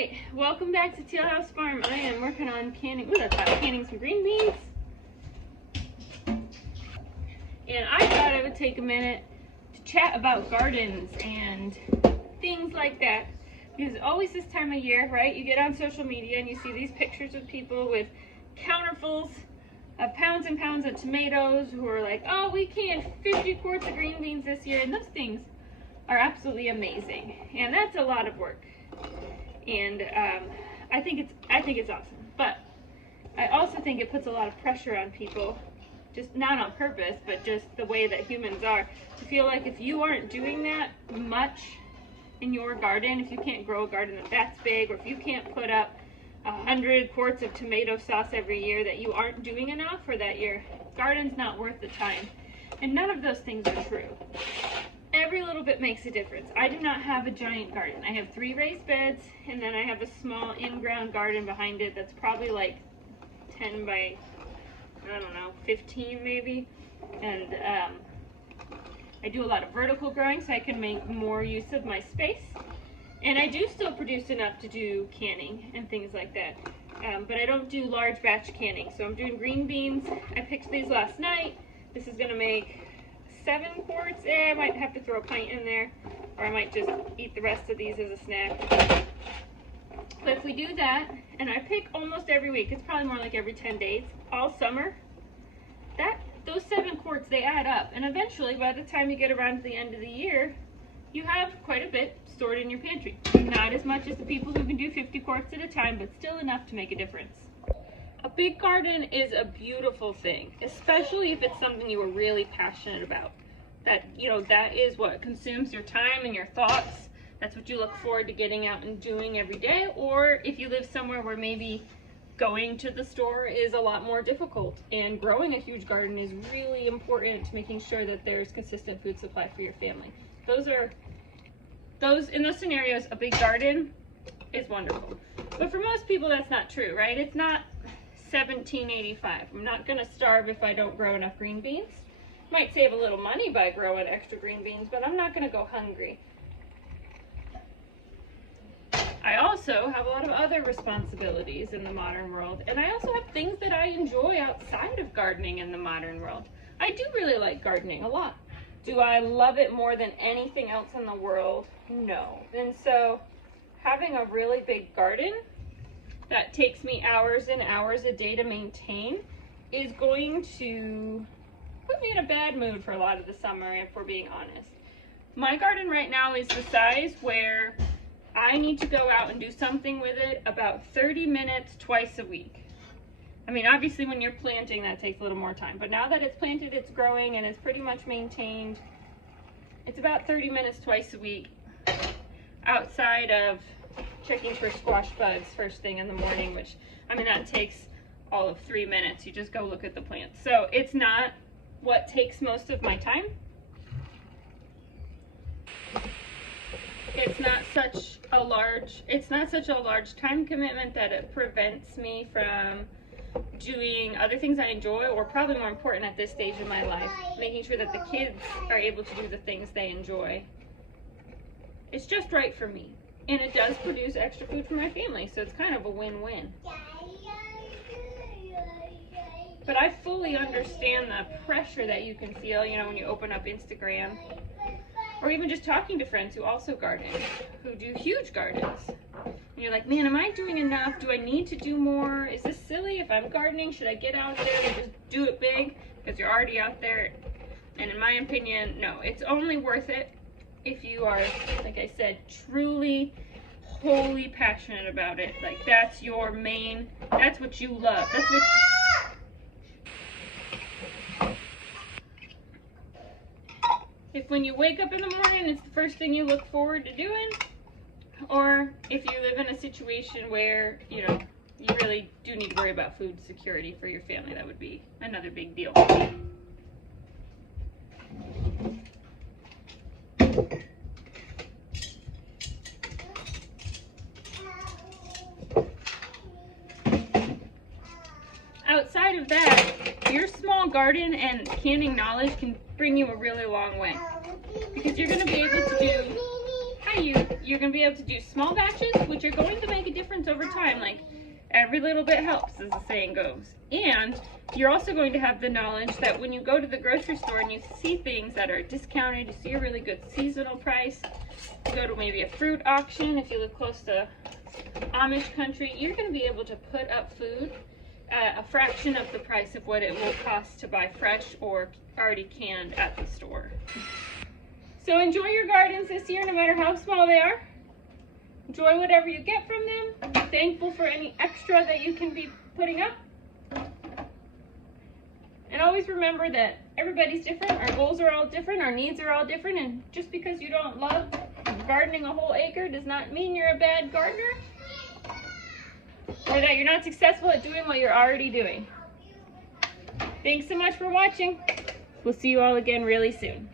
Alright, welcome back to Teal House Farm. I am working on canning, canning some green beans. And I thought I would take a minute to chat about gardens and things like that. Because always this time of year, right, you get on social media and you see these pictures of people with counterfuls of pounds and pounds of tomatoes who are like, oh, we canned 50 quarts of green beans this year, and those things are absolutely amazing. And that's a lot of work. And I think it's awesome. But I also think it puts a lot of pressure on people, just not on purpose, but just the way that humans are, to feel like if you aren't doing that much in your garden, if you can't grow a garden that's big, or if you can't put up 100 quarts of tomato sauce every year, that you aren't doing enough, or that your garden's not worth the time. And none of those things are true. Every little bit makes a difference. I do not have a giant garden. I have 3 raised beds, and then I have a small in-ground garden behind it that's probably like 10 by, I don't know, 15 maybe. And I do a lot of vertical growing so I can make more use of my space. And I do still produce enough to do canning and things like that. But I don't do large batch canning. So I'm doing green beans. I picked these last night. This is going to make 7 quarts. I might have to throw a pint in there, or I might just eat the rest of these as a snack. But if we do that, and I pick almost every week, it's probably more like every 10 days, all summer, those 7 quarts, they add up. And eventually, by the time you get around to the end of the year, you have quite a bit stored in your pantry. Not as much as the people who can do 50 quarts at a time, but still enough to make a difference. A big garden is a beautiful thing, especially if it's something you are really passionate about. That is what consumes your time and your thoughts. That's what you look forward to getting out and doing every day. Or if you live somewhere where maybe going to the store is a lot more difficult, and growing a huge garden is really important to making sure that there's consistent food supply for your family. In those scenarios, a big garden is wonderful. But for most people, that's not true, right? It's not 1785. I'm not going to starve if I don't grow enough green beans. Might save a little money by growing extra green beans, but I'm not going to go hungry. I also have a lot of other responsibilities in the modern world, and I also have things that I enjoy outside of gardening in the modern world. I do really like gardening a lot. Do I love it more than anything else in the world? No. And so having a really big garden that takes me hours and hours a day to maintain is going to put me in a bad mood for a lot of the summer, if we're being honest. My garden right now is the size where I need to go out and do something with it about 30 minutes twice a week. I mean, obviously when you're planting, that takes a little more time, but now that it's planted, it's growing, and it's pretty much maintained, it's about 30 minutes twice a week, outside of checking for squash bugs first thing in the morning, which, I mean, that takes all of 3 minutes. You just go look at the plants. So it's not what takes most of my time. It's not such a large time commitment that it prevents me from doing other things I enjoy, or probably more important at this stage in my life, making sure that the kids are able to do the things they enjoy. It's just right for me. And it does produce extra food for my family, so it's kind of a win-win. But I fully understand the pressure that you can feel, when you open up Instagram, or even just talking to friends who also garden, who do huge gardens. And you're like, man, am I doing enough? Do I need to do more? Is this silly? If I'm gardening, should I get out there and just do it big? Because you're already out there. And in my opinion, no, it's only worth it if you are, like I said, truly, wholly passionate about it. Like, that's your main, that's what you love. That's what if when you wake up in the morning, it's the first thing you look forward to doing, or if you live in a situation where, you really do need to worry about food security for your family, that would be another big deal. Outside of that, your small garden and canning knowledge can bring you a really long way, because you're going to be able to do you're going to be able to do small batches, which are going to make a difference over time. Like, every little bit helps, as the saying goes. And you're also going to have the knowledge that when you go to the grocery store and you see things that are discounted, you see a really good seasonal price, you go to maybe a fruit auction, if you live close to Amish country, you're going to be able to put up food at a fraction of the price of what it will cost to buy fresh or already canned at the store. So enjoy your gardens this year, no matter how small they are. Enjoy whatever you get from them. Be thankful for any extra that you can be putting up. And always remember that everybody's different. Our goals are all different. Our needs are all different. And just because you don't love gardening a whole acre does not mean you're a bad gardener, or that you're not successful at doing what you're already doing. Thanks so much for watching. We'll see you all again really soon.